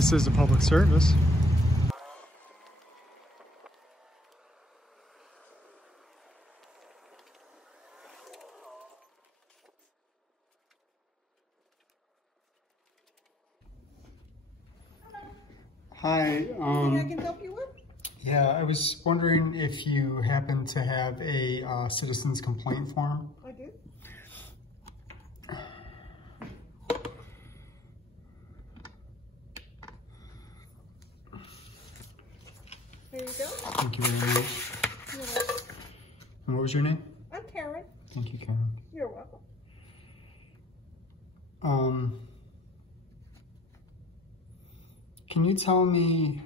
This is a public service. Hi. Anything I can help you with? Yeah, I was wondering if you happen to have a citizen's complaint form. I do. There you go. Thank you very much. You're welcome. And what was your name? I'm Karen. Thank you, Karen. You're welcome. Can you tell me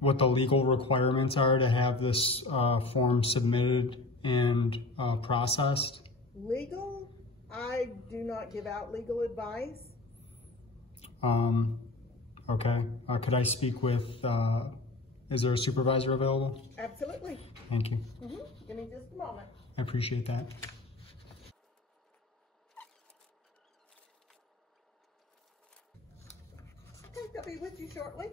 what the legal requirements are to have this form submitted and processed? Legal? I do not give out legal advice. Okay. Could I speak with, is there a supervisor available? Absolutely. Thank you. Give me just a moment. I appreciate that. Okay, they'll be with you shortly.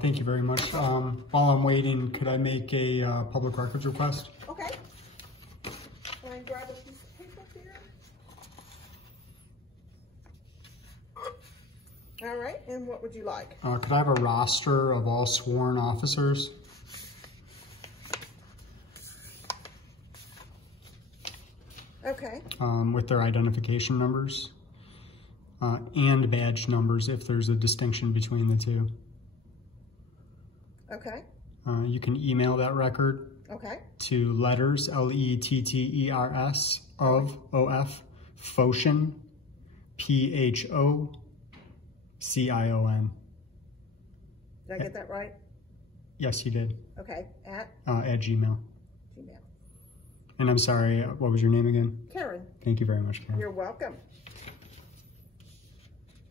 Thank you very much. While I'm waiting, could I make a public records request? Okay. Can I grab a piece of paper here? All right, and what would you like? Could I have a roster of all sworn officers? Okay. With their identification numbers and badge numbers if there's a distinction between the two. Okay. You can email that record Okay. to letters, L-E-T-T-E-R-S, of, O-F, Phocion, P-H-O-C-I-O-N. Did I get that right? Yes, you did. Okay. At Gmail. Gmail. And I'm sorry, what was your name again? Karen. Thank you very much, Karen. You're welcome.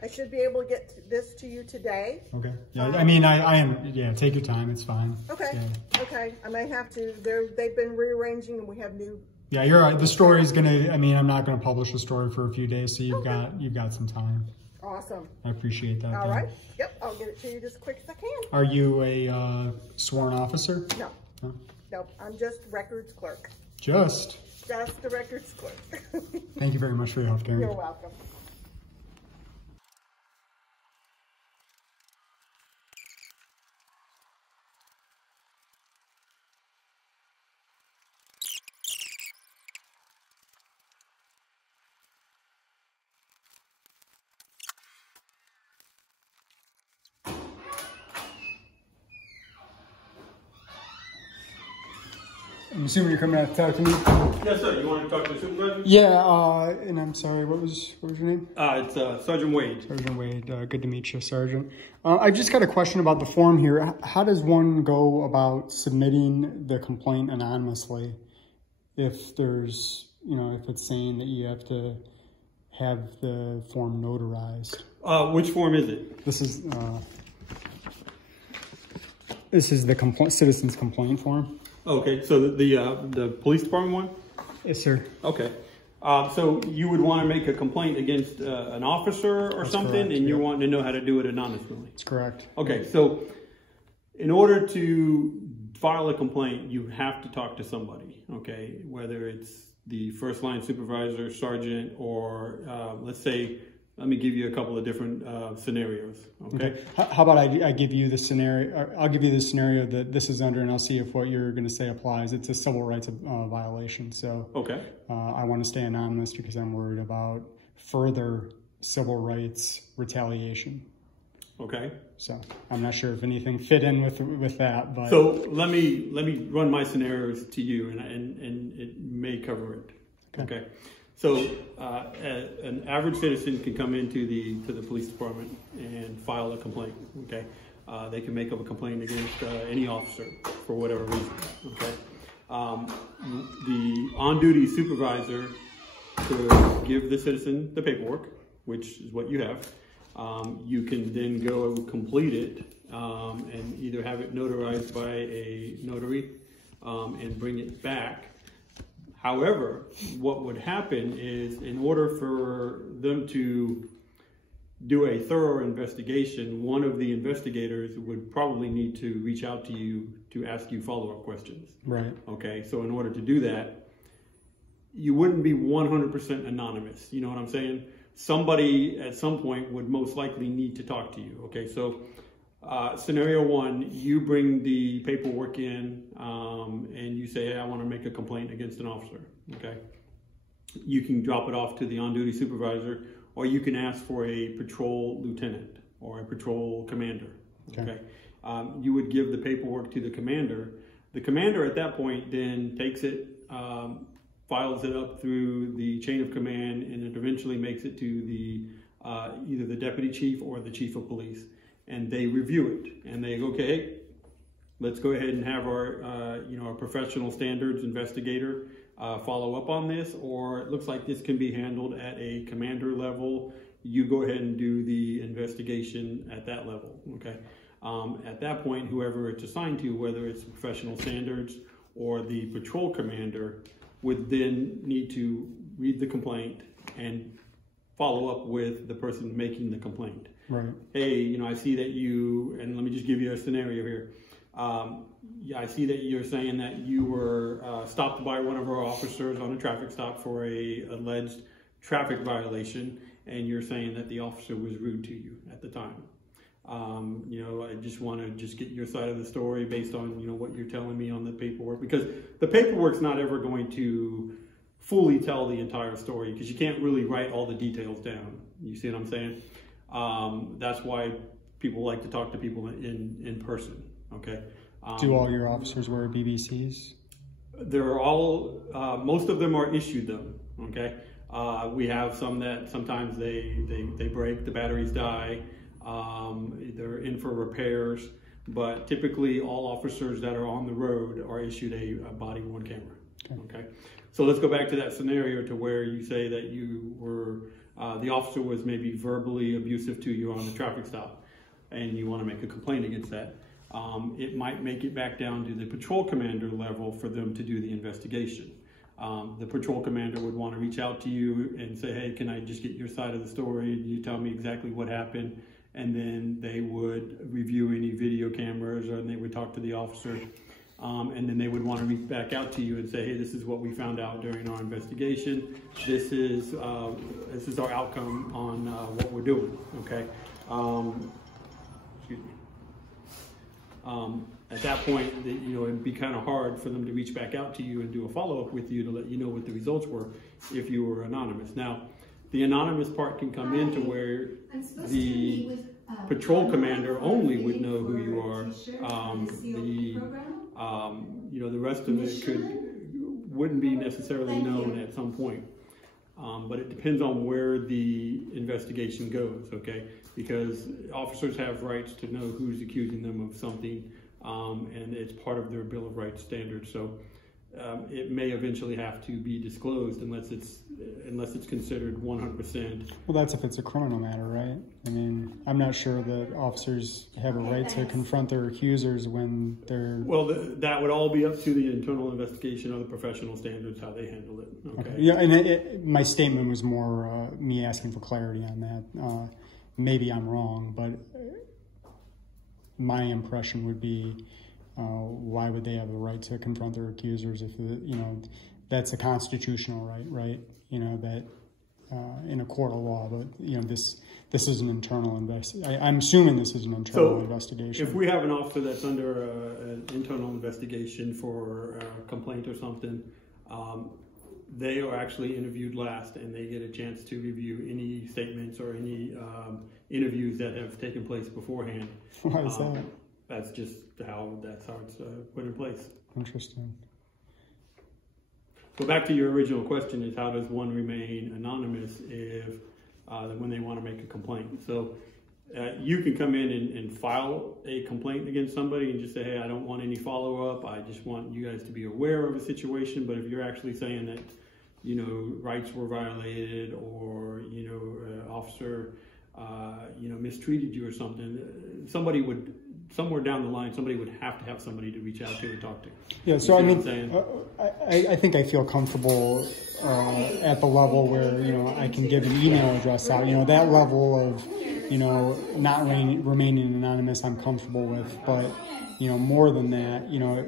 I should be able to get this to you today. Okay. Yeah, I mean, I am, yeah, take your time, it's fine. Okay. Yeah. Okay. I may have to, they've been rearranging and we have new. Yeah, you're right. The story's gonna, I mean, I'm not gonna publish the story for a few days, so you've got some time. Awesome. I appreciate that. All right. Yep. I'll get it to you just as quick as I can. Are you a sworn officer? No. No. Nope. I'm just records clerk. Just the records clerk. Thank you very much for your help, Karen. You're welcome. I'm assuming you're coming out to talk to me? Yes, sir. You want to talk to the supervisor? Yeah, and I'm sorry, what was your name? It's Sergeant Wade. Sergeant Wade, good to meet you, Sergeant. I've just got a question about the form here. How does one go about submitting the complaint anonymously if there's, you know, if it's saying that you have to have the form notarized? Which form is it? This is the citizen's complaint form. Okay, so the police department one? Yes, sir. Okay. So you would want to make a complaint against an officer or something, correct, and you're yeah. wanting to know how to do it anonymously. That's correct. Okay, so in order to file a complaint, you have to talk to somebody, okay? Whether it's the first line supervisor, sergeant, or let's say, let me give you a couple of different scenarios, okay? How about I give you the scenario, I'll give you the scenario that this is under, and I'll see if what you're going to say applies. It's a civil rights violation, so Okay. I want to stay anonymous because I'm worried about further civil rights retaliation. Okay. So I'm not sure if anything fit in with that, but So let me run my scenarios to you, and it may cover it. Okay. So an average citizen can come into the police department and file a complaint. Okay. They can make up a complaint against any officer for whatever reason. Okay. The on-duty supervisor could give the citizen the paperwork, which is what you have. You can then go complete it and either have it notarized by a notary and bring it back. However, what would happen is in order for them to do a thorough investigation, one of the investigators would probably need to reach out to you to ask you follow-up questions. Right. Okay, so in order to do that, you wouldn't be 100% anonymous. You know what I'm saying? Somebody at some point would most likely need to talk to you. Okay, so scenario one, you bring the paperwork in and you say, hey, I want to make a complaint against an officer. Okay, you can drop it off to the on-duty supervisor, or you can ask for a patrol lieutenant or a patrol commander. Okay, you would give the paperwork to the commander. The commander at that point then takes it, files it up through the chain of command, and it eventually makes it to the either the deputy chief or the chief of police, and they review it and they go, okay, let's go ahead and have our our professional standards investigator follow up on this, or it looks like this can be handled at a commander level. You go ahead and do the investigation at that level. Okay, at that point, whoever it's assigned to, whether it's professional standards or the patrol commander, would then need to read the complaint and follow up with the person making the complaint. Right. Hey, I see that you, and let me just give you a scenario here. I see that you're saying that you were stopped by one of our officers on a traffic stop for a alleged traffic violation, and you're saying that the officer was rude to you at the time. I just want to get your side of the story based on, what you're telling me on the paperwork, because the paperwork's not ever going to fully tell the entire story, because you can't really write all the details down. You see what I'm saying? That's why people like to talk to people in person. Okay. Do all your officers wear BBCs? They're all, most of them are issued them. Okay. We have some that sometimes they break, the batteries die. They're in for repairs, but typically all officers that are on the road are issued a body-worn camera. Okay. So let's go back to that scenario to where you say that you were, the officer was maybe verbally abusive to you on the traffic stop, and you want to make a complaint against that. It might make it back down to the patrol commander level for them to do the investigation. The patrol commander would want to reach out to you and say, hey, can I just get your side of the story? You tell me exactly what happened. And then they would review any video cameras, or they would talk to the officer. And then they would want to reach back out to you and say, hey, this is what we found out during our investigation. This is our outcome on what we're doing. Okay. Excuse me. At that point, it'd be kind of hard for them to reach back out to you and do a follow-up with you to let you know what the results were if you were anonymous. Now, the anonymous part can come into where the patrol commander only would know who you are. The rest of it wouldn't be necessarily known at some point. But it depends on where the investigation goes, okay? Because officers have rights to know who's accusing them of something, and it's part of their Bill of Rights standards. So it may eventually have to be disclosed unless it's considered 100%. Well, that's if it's a criminal matter, right? I mean, I'm not sure that officers have a right to confront their accusers when they're... Well, that would all be up to the internal investigation or the professional standards, how they handle it. Okay. Yeah, and my statement was more me asking for clarity on that. Maybe I'm wrong, but my impression would be, why would they have the right to confront their accusers if, that's a constitutional right? That in a court of law, but, this is an internal investigation. I'm assuming this is an internal investigation. If we have an officer that's under an internal investigation for a complaint or something, they are actually interviewed last, and they get a chance to review any statements or any interviews that have taken place beforehand. Why is that? That's how it's put in place. Interesting. So back to your original question is, how does one remain anonymous when they want to make a complaint? So you can come in and file a complaint against somebody and just say, hey, I don't want any follow-up. I just want you guys to be aware of a situation. But if you're actually saying that, rights were violated, or, officer, mistreated you or something, somewhere down the line, somebody would have to have somebody to reach out to and talk to. Yeah, so I think I feel comfortable at the level where, you know, I can give an email address out, you know, that level of, you know, not remaining anonymous I'm comfortable with. But, you know, more than that, you know,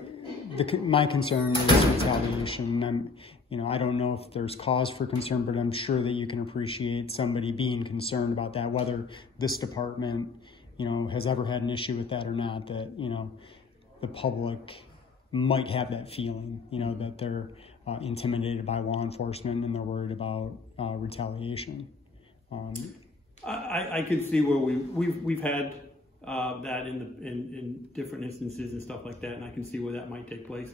my concern is retaliation. You know, I don't know if there's cause for concern, but I'm sure that you can appreciate somebody being concerned about that, whether this department, you know, has ever had an issue with that or not, that, you know, the public might have that feeling, you know, that they're intimidated by law enforcement and they're worried about retaliation. I could see where we've had that in different instances and stuff like that, and I can see where that might take place.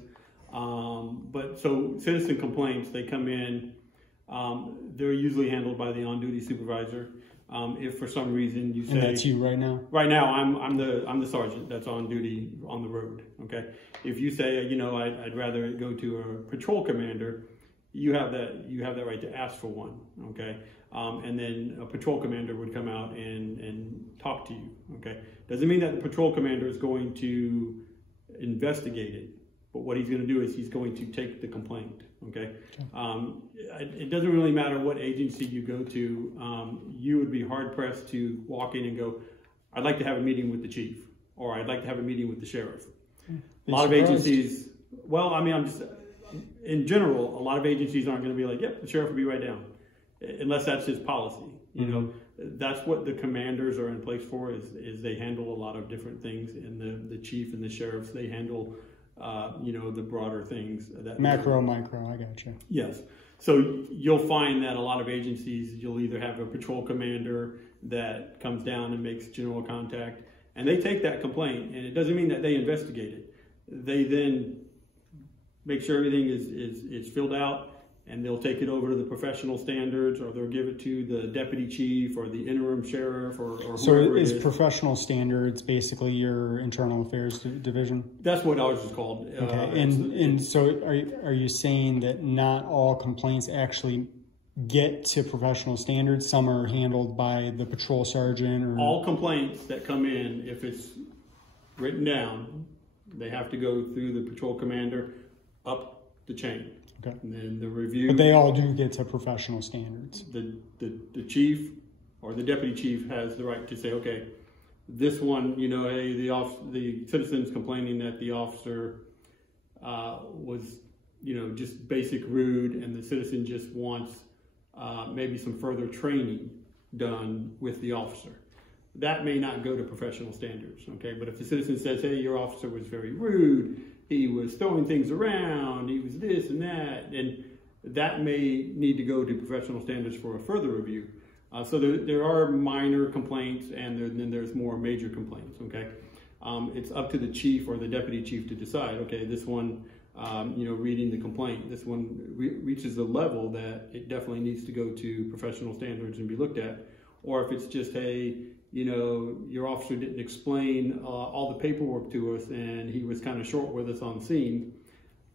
But so citizen complaints, they come in, they're usually handled by the on-duty supervisor. If for some reason you say, and that's you right now. Right now, I'm the sergeant that's on duty on the road. Okay, if you say, you know, I'd rather go to a patrol commander, you have that right to ask for one. Okay, and then a patrol commander would come out and talk to you. Okay, doesn't mean that the patrol commander is going to investigate it, but what he's going to do is he's going to take the complaint. Okay. It doesn't really matter what agency you go to. You would be hard pressed to walk in and go, I'd like to have a meeting with the chief, or I'd like to have a meeting with the sheriff. A lot of agencies, well, I mean, I'm just, in general, a lot of agencies aren't going to be like, yep, the sheriff will be right down, unless that's his policy. You know, that's what the commanders are in place for, is they handle a lot of different things, and the chief and the sheriffs, they handle you know, the broader things. That Macro, micro, I got you. Yes. So you'll find that a lot of agencies, you'll either have a patrol commander that comes down and makes general contact, and they take that complaint, and it doesn't mean that they investigate it. They then make sure everything is filled out, and they'll take it over to the professional standards, or they'll give it to the deputy chief or the interim sheriff or so whoever is it is. Professional standards basically your internal affairs division? That's what ours is called. Okay, and so are you saying that not all complaints actually get to professional standards? Some are handled by the patrol sergeant? Or all complaints that come in, if it's written down, they have to go through the patrol commander up the chain. Okay. And then the review. But they all do get to professional standards. The chief or the deputy chief has the right to say, okay, this one, you know, hey, the citizen's complaining that the officer was, you know, just basic rude, and the citizen just wants maybe some further training done with the officer. That may not go to professional standards, okay? But if the citizen says, hey, your officer was very rude, he was throwing things around, he was this and that, and that may need to go to professional standards for a further review. So there are minor complaints, and then there's more major complaints, okay? It's up to the chief or the deputy chief to decide, okay, this one, you know, reading the complaint, this one reaches a level that it definitely needs to go to professional standards and be looked at. Or if it's just, hey, you know, your officer didn't explain all the paperwork to us, and he was kind of short with us on scene.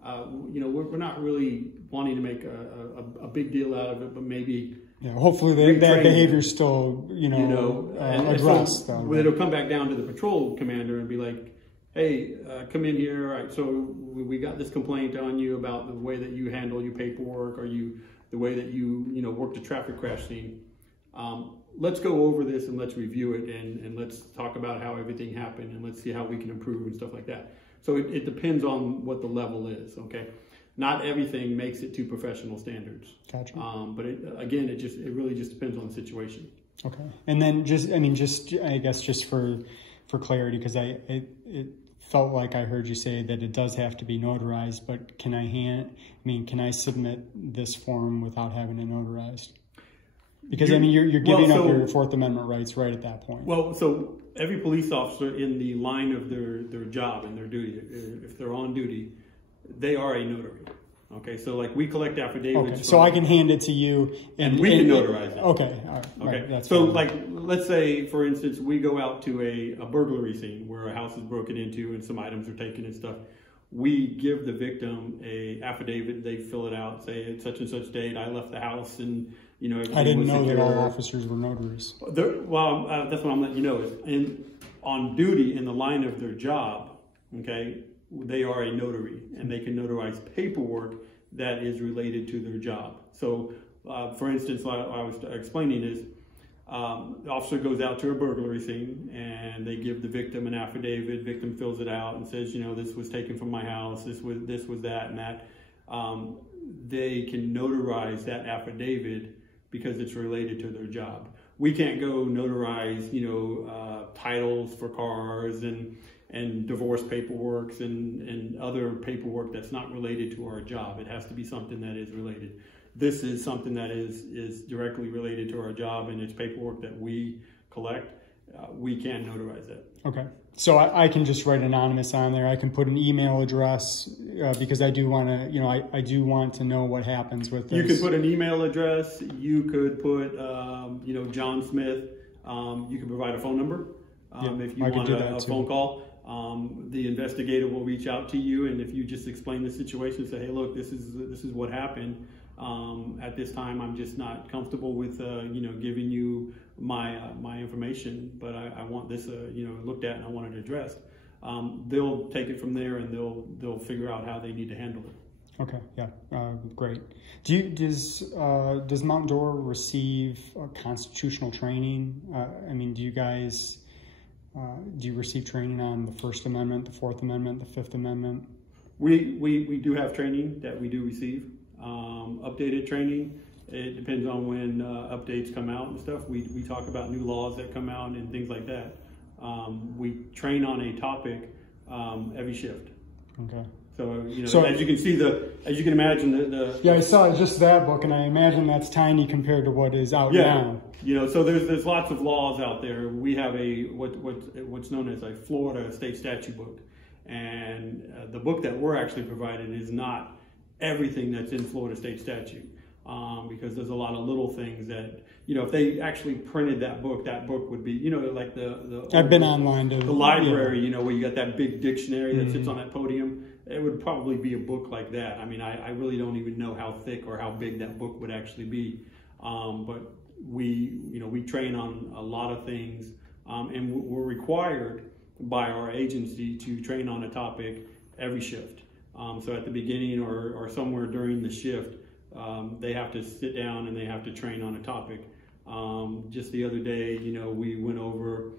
You know, we're not really wanting to make a big deal out of it, but maybe. Yeah, hopefully that behavior is still, you know addressed. So it'll come back down to the patrol commander and be like, hey, come in here. All right, so we got this complaint on you about the way that you handle your paperwork, or the way that you worked a traffic crash scene. Let's go over this and let's review it, and let's talk about how everything happened, and let's see how we can improve and stuff like that. So it depends on what the level is, okay? Not everything makes it to professional standards. Gotcha. But it really just depends on the situation. Okay. And then I guess just for clarity, because it felt like I heard you say that it does have to be notarized, but can I submit this form without having it notarized? Because you're giving up your Fourth Amendment rights right at that point. Well, so every police officer in the line of their job and their duty, if they're on duty, they are a notary. Okay, so like we collect affidavits. Okay, so I can hand it to you, and we can notarize it. Okay, all right. Okay, right, that's so fine. like let's say, for instance, we go out to a burglary scene where a house is broken into and some items are taken and stuff. We give the victim a affidavit. They fill it out, say it's such and such date. I left the house, and I didn't know that all officers were notaries. That's what I'm letting you know is on duty in the line of their job. Okay, they are a notary, and they can notarize paperwork that is related to their job. So, for instance, what I was explaining is, the officer goes out to a burglary scene and they give the victim an affidavit. Victim fills it out and says, you know, this was taken from my house, this was that and that. They can notarize that affidavit because it's related to their job. We can't go notarize, you know, titles for cars and divorce paperwork and other paperwork that's not related to our job. It has to be something that is related. This is something that is directly related to our job, and it's paperwork that we collect. We can notarize that. Okay. So I can just write anonymous on there. I can put an email address because I do want to, you know, I do want to know what happens with this. You could put an email address. You could put, you know, John Smith. You can provide a phone number if you want a phone call. The investigator will reach out to you, and if you just explain the situation, say, hey, look, this is what happened. At this time, I'm just not comfortable with, you know, giving you my information, but I want this, you know, looked at and I want it addressed. They'll take it from there and they'll figure out how they need to handle it. Okay, yeah, great. Does Mount Dora receive constitutional training? I mean, do you guys, do you receive training on the First Amendment, the Fourth Amendment, the Fifth Amendment? We do have training that we do receive. Updated training. It depends on when updates come out and stuff. We talk about new laws that come out and things like that. We train on a topic every shift. Okay. So, you know, so, as you can imagine, yeah, I saw just that book, and I imagine that's tiny compared to what is out now. You know, so there's lots of laws out there. We have what's known as a Florida state statute book, and the book that we're actually providing is not everything that's in Florida state statute, because there's a lot of little things that, you know, if they actually printed that book would be, you know, like the I've been online to the library, you know, where you got that big dictionary that sits on that podium. It would probably be a book like that. I mean, I really don't even know how thick or how big that book would actually be, but we train on a lot of things, and we're required by our agency to train on a topic every shift. So at the beginning or somewhere during the shift, they have to sit down and they have to train on a topic. Just the other day, you know, we went over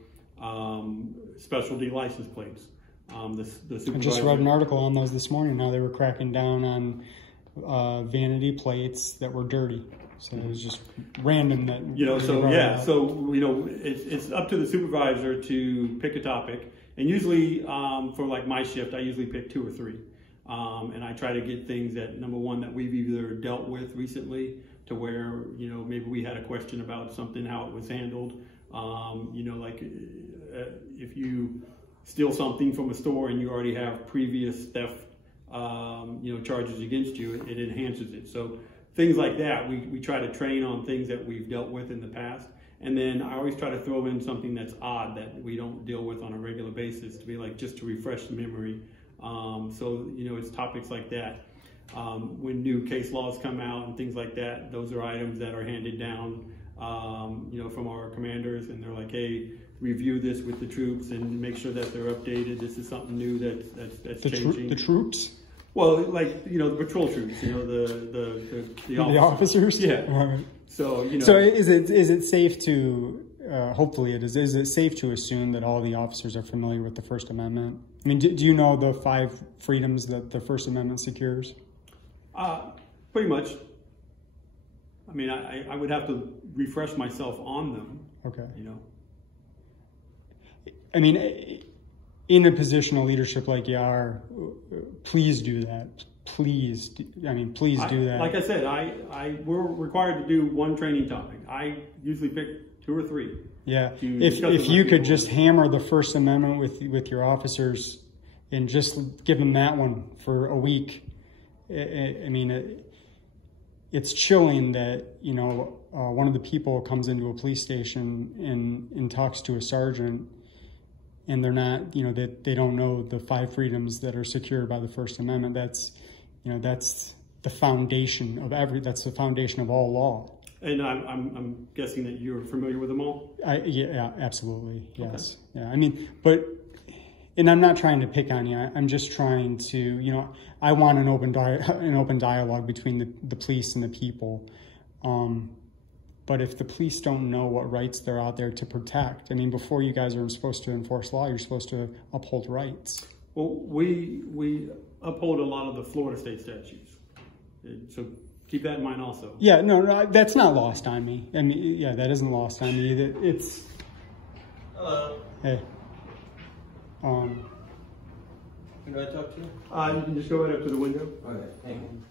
specialty license plates. The supervisor, I just read an article on those this morning. Now they were cracking down on vanity plates that were dirty. So it was just random that, you know, so yeah, so, you know, it's up to the supervisor to pick a topic. And usually for like my shift, I usually pick 2 or 3. And I try to get things that, number one, that we've either dealt with recently to where, you know, maybe we had a question about something, how it was handled. You know, like if you steal something from a store and you already have previous theft, you know, charges against you, it enhances it. So things like that, we try to train on things that we've dealt with in the past. And then I always try to throw in something that's odd that we don't deal with on a regular basis to be like, just to refresh the memory. So, you know, it's topics like that. When new case laws come out and things like that, those are items that are handed down, you know, from our commanders, and they're like, hey, review this with the troops and make sure that they're updated. This is something new that's changing. The troops? Well, like, you know, the patrol troops, you know, the officers? Yeah. Right. So, you know. So is it safe to, hopefully it is it safe to assume that all the officers are familiar with the First Amendment? I mean, do you know the 5 freedoms that the First Amendment secures? Pretty much. I mean, I would have to refresh myself on them. Okay. You know. I mean, in a position of leadership like you are, please do that. Please, please do that. Like I said, we're required to do 1 training topic. I usually pick 2 or 3. Yeah. If you could just hammer the First Amendment with your officers and just give them that one for a week, I mean, it's chilling that, you know, one of the people comes into a police station and talks to a sergeant, and they're not, you know, they don't know the 5 freedoms that are secured by the First Amendment. That's, you know, that's the foundation of that's the foundation of all law. And I'm guessing that you're familiar with them all? Yeah, absolutely. Yes. Okay. Yeah. I mean, but and I'm not trying to pick on you. I'm just trying to, you know, I want an open dialogue between the police and the people. But if the police don't know what rights they're out there to protect, I mean, before you guys are supposed to enforce law, you're supposed to uphold rights. Well, we uphold a lot of the Florida state statutes. So keep that in mind also. Yeah, no, that's not lost on me. I mean, yeah, that isn't lost on me. It's... Hello. Hey. Who do I talk to? You can just go right up to the window. Okay, thank you.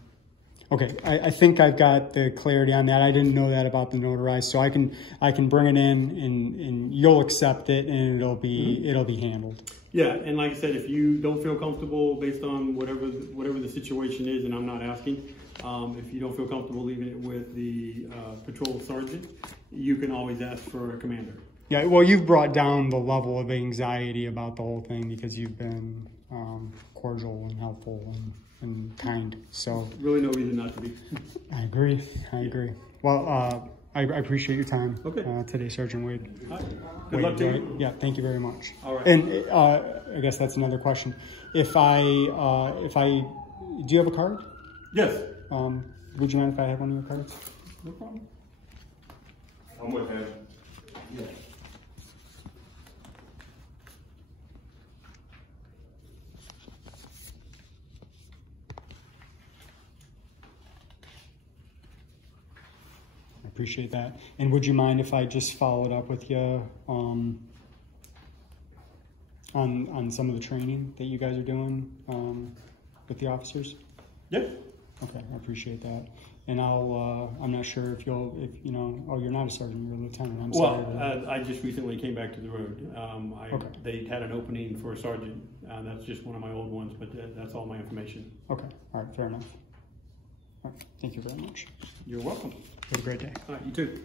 Okay, I think I've got the clarity on that. I didn't know that about the notarized, so I can bring it in and you'll accept it and it'll be handled. Yeah, and like I said, if you don't feel comfortable based on whatever the situation is, and I'm not asking, if you don't feel comfortable leaving it with the patrol sergeant, you can always ask for a commander. Yeah, well, you've brought down the level of anxiety about the whole thing because you've been cordial and helpful and kind. So really no reason not to be. I agree. Well, I appreciate your time today, Sergeant Wade. Right. Good luck to you. Yeah, thank you very much. All right. And I guess that's another question. If I do you have a card? Yes. Would you mind if I have one of your cards? No problem. I'm with him. Yeah. Appreciate that. And would you mind if I just followed up with you on some of the training that you guys are doing with the officers? Yeah. Okay, I appreciate that. And I'm not sure if you're not a sergeant, you're a lieutenant. I'm sorry. Well, I just recently came back to the road. They had an opening for a sergeant. That's just one of my old ones, but that's all my information. Okay, all right, fair enough. All right, thank you very much. You're welcome. Have a great day. All right, you too.